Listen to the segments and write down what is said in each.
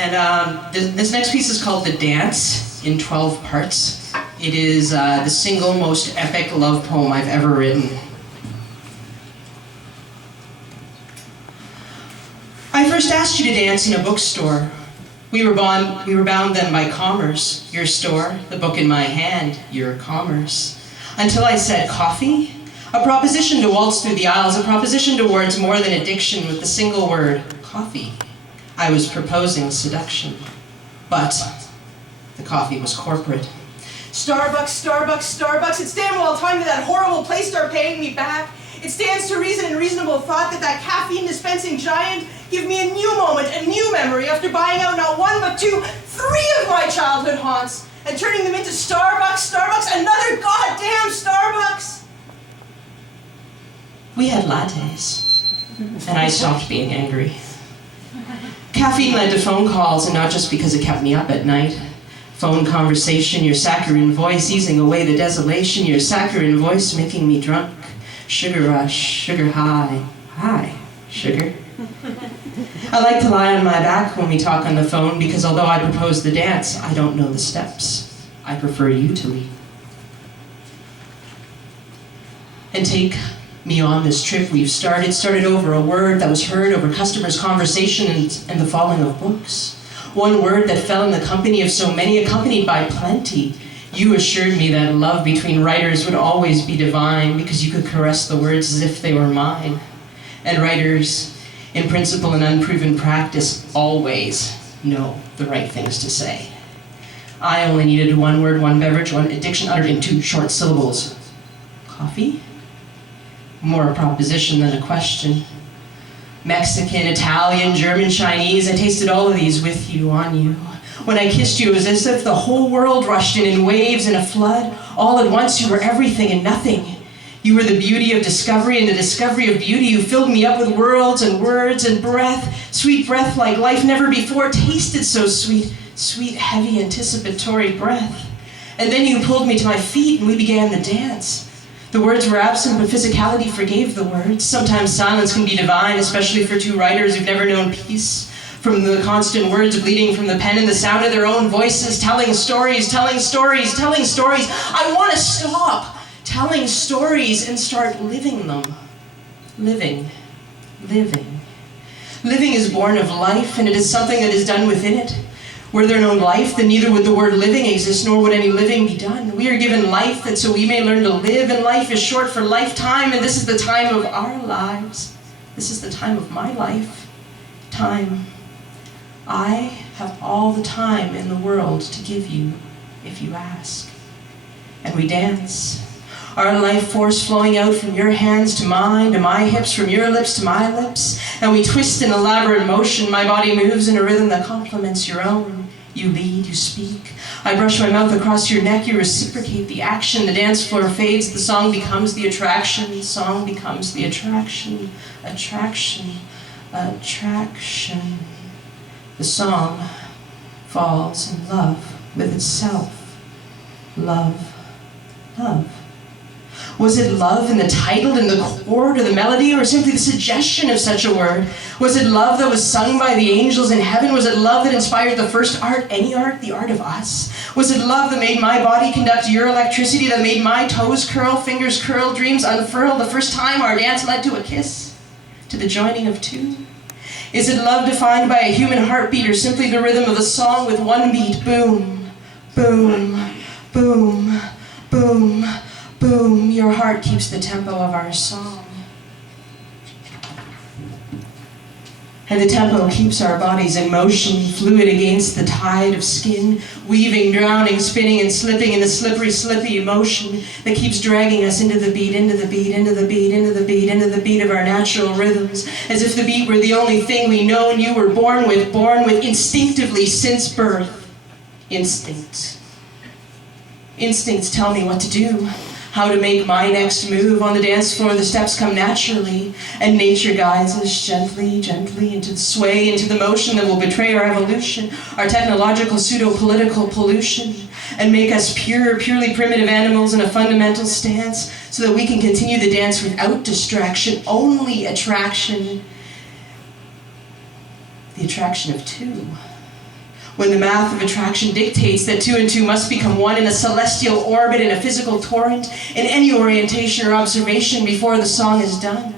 And this next piece is called The Dance in 12 parts. It is the single most epic love poem I've ever written. I first asked you to dance in a bookstore. We were bound then by commerce, your store, the book in my hand, your commerce. Until I said, coffee? A proposition to waltz through the aisles, a proposition towards more than addiction with the single word, coffee. I was proposing seduction, but the coffee was corporate. Starbucks, Starbucks, Starbucks, it's damn well time that that horrible place start paying me back. It stands to reason and reasonable thought that that caffeine dispensing giant give me a new moment, a new memory after buying out not one but two, three of my childhood haunts and turning them into Starbucks, Starbucks, another goddamn Starbucks. We had lattes, and I stopped being angry. Caffeine led to phone calls, and not just because it kept me up at night. Phone conversation, your saccharine voice easing away the desolation, your saccharine voice making me drunk. Sugar rush, sugar high, high, sugar. I like to lie on my back when we talk on the phone because although I propose the dance, I don't know the steps. I prefer you to lead. And take me on this trip we've started over a word that was heard over customers' conversation and the falling of books. One word that fell in the company of so many, accompanied by plenty. You assured me that love between writers would always be divine because you could caress the words as if they were mine. And writers, in principle and unproven practice, always know the right things to say. I only needed one word, one beverage, one addiction uttered in 2 short syllables. Coffee? More a proposition than a question. Mexican, Italian, German, Chinese, I tasted all of these with you, on you. When I kissed you, it was as if the whole world rushed in waves and a flood. All at once, you were everything and nothing. You were the beauty of discovery and the discovery of beauty. You filled me up with worlds and words and breath, sweet breath like life never before tasted so sweet, sweet, heavy, anticipatory breath. And then you pulled me to my feet and we began the dance. The words were absent, but physicality forgave the words. Sometimes silence can be divine, especially for 2 writers who've never known peace. From the constant words bleeding from the pen and the sound of their own voices, telling stories, telling stories, telling stories. I want to stop telling stories and start living them. Living. Living. Living is born of life, and it is something that is done within it. Were there no life, then neither would the word living exist, nor would any living be done. We are given life that so we may learn to live, and life is short for lifetime, and this is the time of our lives. This is the time of my life. Time. I have all the time in the world to give you, if you ask. And we dance. Our life force flowing out from your hands to my hips, from your lips to my lips. And we twist in elaborate motion. My body moves in a rhythm that complements your own. You lead, you speak. I brush my mouth across your neck, you reciprocate the action. The dance floor fades, the song becomes the attraction. The song becomes the attraction. Attraction, attraction. The song falls in love with itself. Love, love. Was it love in the title, in the chord, or the melody, or simply the suggestion of such a word? Was it love that was sung by the angels in heaven? Was it love that inspired the first art, any art, the art of us? Was it love that made my body conduct your electricity, that made my toes curl, fingers curl, dreams unfurl, the first time our dance led to a kiss, to the joining of 2? Is it love defined by a human heartbeat, or simply the rhythm of a song with one beat? Boom, boom, boom, boom, boom. Your heart keeps the tempo of our song. And the tempo keeps our bodies in motion, fluid against the tide of skin, weaving, drowning, spinning, and slipping in the slippery, slippy emotion that keeps dragging us into the beat, into the beat, into the beat, into the beat, into the beat of our natural rhythms, as if the beat were the only thing we know and you were born with instinctively since birth. Instincts. Instincts tell me what to do. How to make my next move on the dance floor. The steps come naturally, and nature guides us gently, gently into the sway, into the motion that will betray our evolution, our technological pseudo-political pollution, and make us purely primitive animals in a fundamental stance, so that we can continue the dance without distraction, only attraction. The attraction of 2. When the math of attraction dictates that 2 and 2 must become 1 in a celestial orbit, in a physical torrent, in any orientation or observation before the song is done.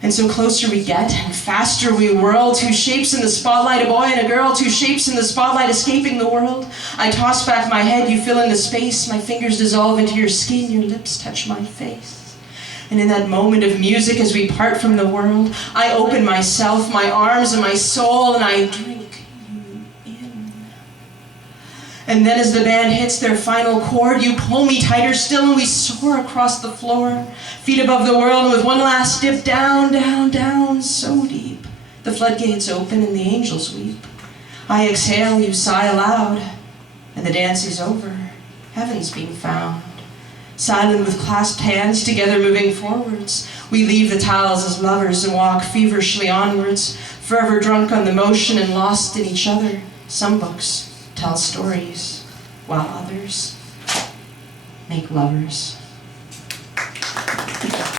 And so closer we get, and faster we whirl, 2 shapes in the spotlight, a boy and a girl, 2 shapes in the spotlight escaping the world. I toss back my head, you fill in the space, my fingers dissolve into your skin, your lips touch my face. And in that moment of music as we part from the world, I open myself, my arms and my soul, and I drink you in. And then as the band hits their final chord, you pull me tighter still and we soar across the floor, feet above the world, and with one last dip, down, down, down, so deep. The floodgates open and the angels weep. I exhale, you sigh aloud, and the dance is over. Heaven's being found. Silent with clasped hands, together moving forwards, we leave the tiles as lovers and walk feverishly onwards, forever drunk on the motion and lost in each other. Some books tell stories, while others make lovers.